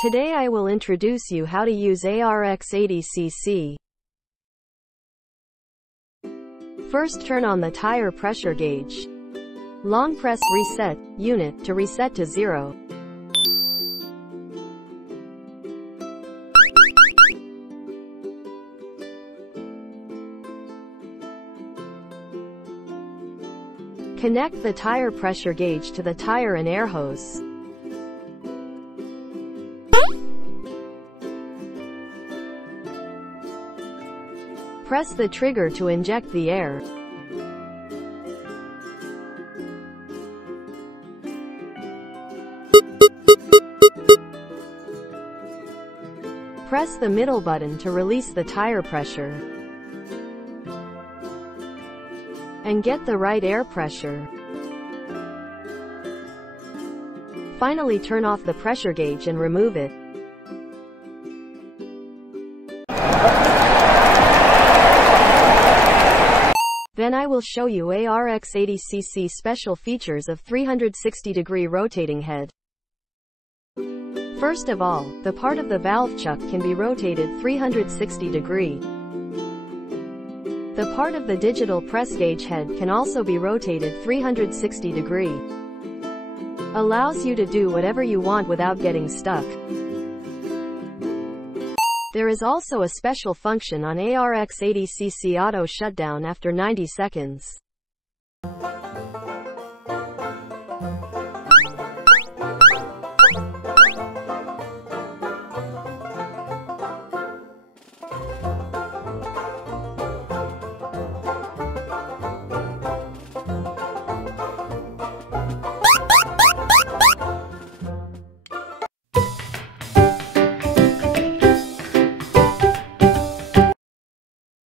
Today I will introduce you how to use ARX-80CC. First, turn on the tire pressure gauge. Long press Reset Unit to reset to 0. Connect the tire pressure gauge to the tire and air hose. Press the trigger to inject the air. Press the middle button to release the tire pressure and get the right air pressure. Finally, turn off the pressure gauge and remove it. Then I will show you ARX-80CC special features of 360-degree rotating head. First of all, the part of the valve chuck can be rotated 360 degree. The part of the digital press gauge head can also be rotated 360 degree. Allows you to do whatever you want without getting stuck. There is also a special function on ARX-80CC auto shutdown after 90 seconds.